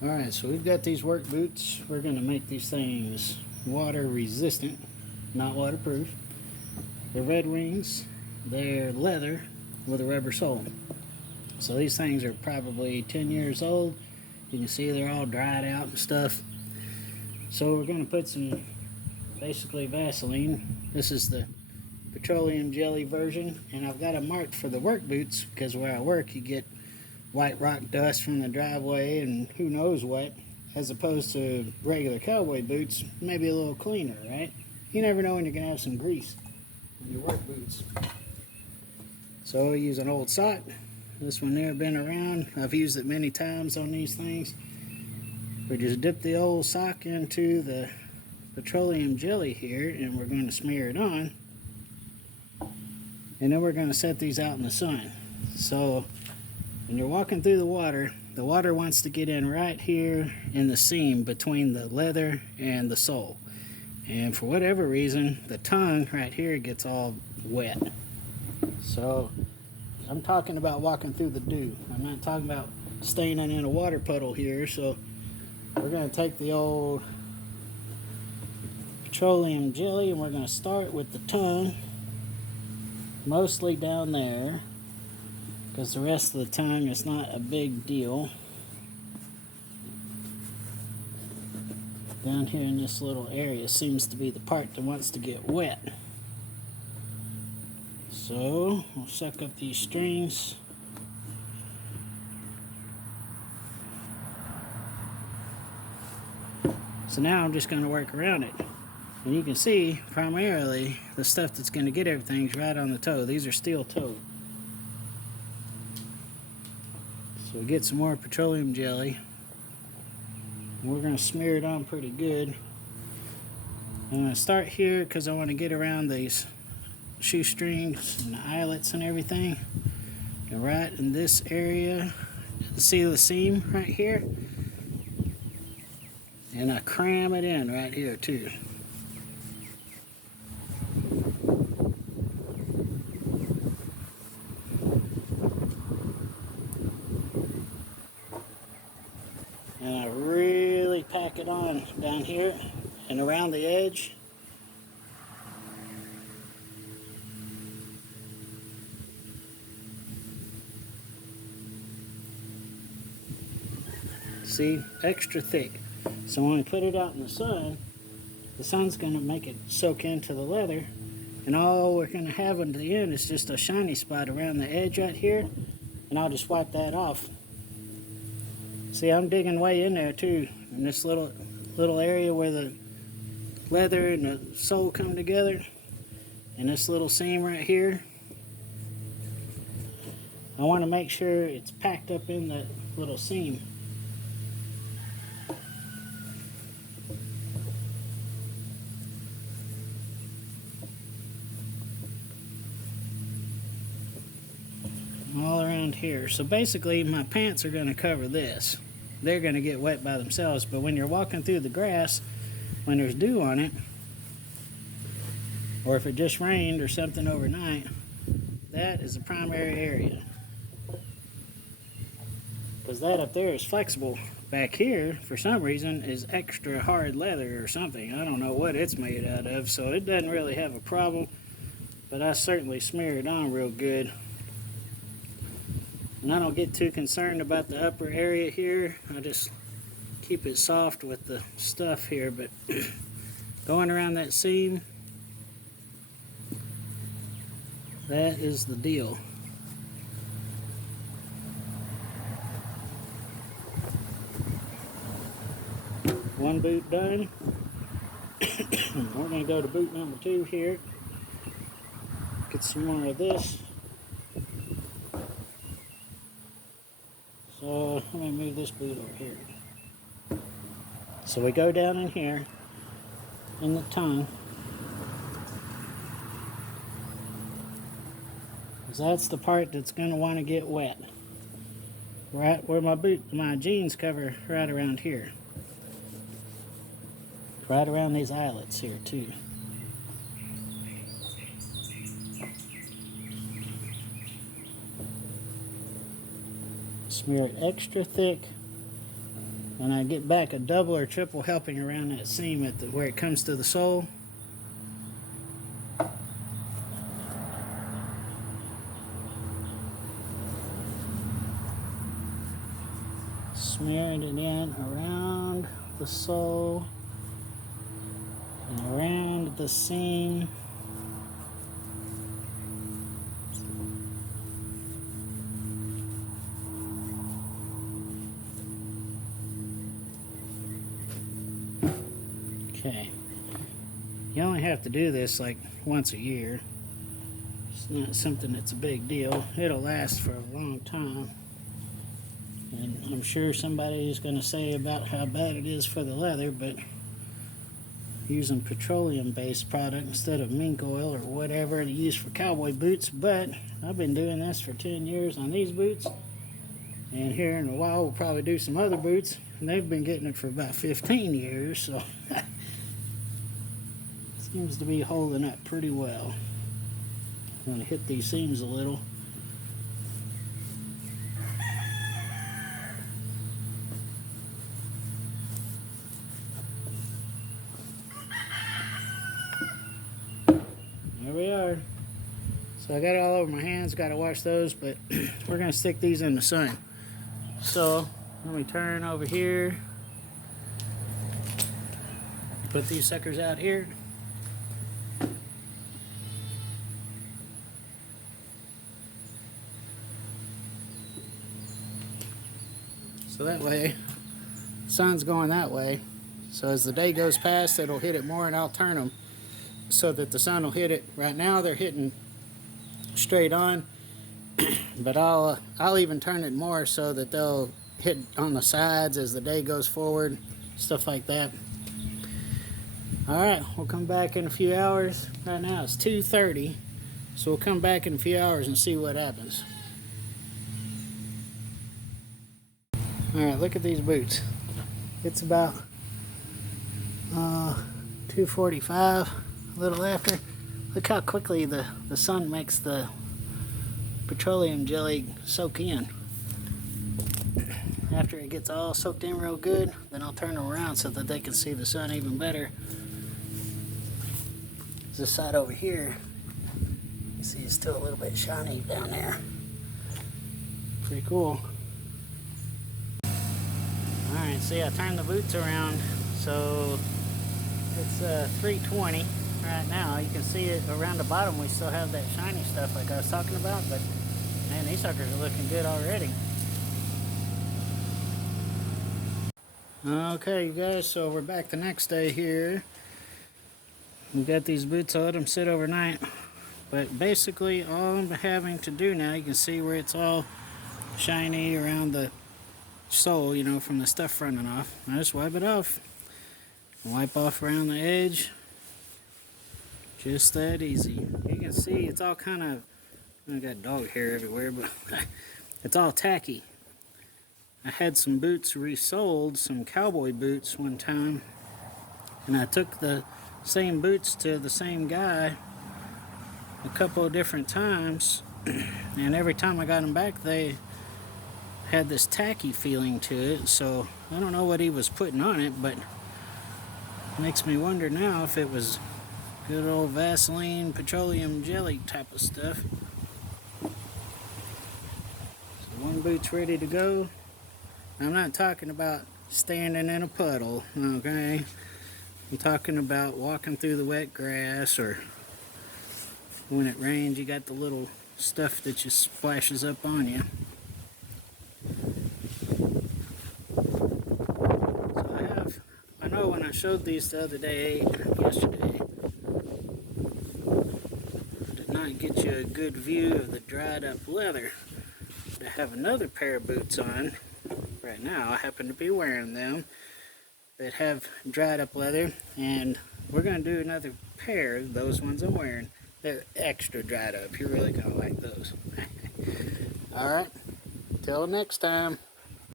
Alright, so we've got these work boots. We're going to make these things water resistant, not waterproof. They're Red Wings. They're leather with a rubber sole. So these things are probably 10 years old. You can see they're all dried out and stuff. So we're going to put some basically Vaseline. This is the petroleum jelly version, and I've got them marked for the work boots because where I work you get white rock dust from the driveway and who knows what, as opposed to regular cowboy boots, maybe a little cleaner, right? You never know when you're going to have some grease on your work boots. So I use an old sock. This one there been around. I've used it many times on these things. We just dip the old sock into the petroleum jelly here and we're going to smear it on. And then we're going to set these out in the sun. So when you're walking through the water wants to get in right here in the seam between the leather and the sole. And for whatever reason, the tongue right here gets all wet. So I'm talking about walking through the dew. I'm not talking about staining in a water puddle here. So we're going to take the old petroleum jelly and we're going to start with the tongue, mostly down there, because the rest of the tongue is not a big deal. Down here in this little area seems to be the part that wants to get wet. So we'll suck up these strings. So now I'm just going to work around it. And you can see primarily the stuff that's going to get everything is right on the toe. These are steel toed. So we get some more petroleum jelly. And we're going to smear it on pretty good. I'm going to start here because I want to get around these shoestrings and the eyelets and everything. And right in this area, see the seam right here? And I cram it in right here too. And I really pack it on down here and around the edge. See, extra thick. So when we put it out in the sun's going to make it soak into the leather. And all we're going to have at the end is just a shiny spot around the edge right here. And I'll just wipe that off. See, I'm digging way in there too, in this little area where the leather and the sole come together, and this little seam right here. I want to make sure it's packed up in that little seam. All around here. So basically my pants are going to cover this. They're going to get wet by themselves, but when you're walking through the grass, when there's dew on it, or if it just rained or something overnight, that is the primary area. Because that up there is flexible. Back here, for some reason, is extra hard leather or something. I don't know what it's made out of, so it doesn't really have a problem, but I certainly smear it on real good. And I don't get too concerned about the upper area here. I just keep it soft with the stuff here, but going around that seam, that is the deal. One boot done. We're going to go to boot number 2 here. Get some more of this. So let me move this boot over here. So we go down in here in the tongue. Because that's the part that's going to want to get wet. Right where my jeans cover right around here. Right around these eyelets here too. Smear it extra thick And I get back a double or triple helping around that seam at where it comes to the sole. Smearing it in around the sole and around the seam. Okay. You only have to do this like once a year. It's not something that's a big deal. It'll last for a long time. And I'm sure somebody is going to say about how bad it is for the leather, but using petroleum-based product instead of mink oil or whatever they use for cowboy boots. But I've been doing this for 10 years on these boots, and here in a while we'll probably do some other boots, and they've been getting it for about 15 years, so seems to be holding up pretty well. I'm going to hit these seams a little. There we are. So I got it all over my hands, got to wash those, but we're going to stick these in the sun. So let me turn over here, put these suckers out here. So that way, the sun's going that way. So as the day goes past, it'll hit it more, and I'll turn them so that the sun will hit it. Right now they're hitting straight on, but I'll even turn it more so that they'll hit on the sides as the day goes forward, stuff like that. Alright, we'll come back in a few hours. Right now it's 2:30, so we'll come back in a few hours and see what happens. Alright, look at these boots. It's about 2:45, a little after. Look how quickly the sun makes the petroleum jelly soak in. After it gets all soaked in real good, then I'll turn them around so that they can see the sun even better. This side over here, you see it's still a little bit shiny down there. Pretty cool. Alright, see, I turned the boots around, so it's 3:20 right now. You can see it around the bottom. We still have that shiny stuff like I was talking about, but man, these suckers are looking good already. Okay, you guys, so we're back the next day here. We got these boots. I let them sit overnight, but basically all I'm having to do now, you can see where it's all shiny around the sole, you know, from the stuff running off. I just wipe it off. Wipe off around the edge. Just that easy. You can see it's all kind of, I got dog hair everywhere, but it's all tacky. I had some boots resold, some cowboy boots one time, and I took the same boots to the same guy a couple of different times, and every time I got them back they had this tacky feeling to it. So I don't know what he was putting on it, but it makes me wonder now if it was good old Vaseline petroleum jelly type of stuff. So one boot's ready to go. I'm not talking about standing in a puddle, okay? I'm talking about walking through the wet grass, or when it rains you got the little stuff that just splashes up on you. So I know when I showed these the other day, yesterday, I did not get you a good view of the dried up leather. I have another pair of boots on right now. I happen to be wearing them that have dried up leather, and we're going to do another pair of those ones I'm wearing. They're extra dried up. You're really going to like those. Alright, till next time.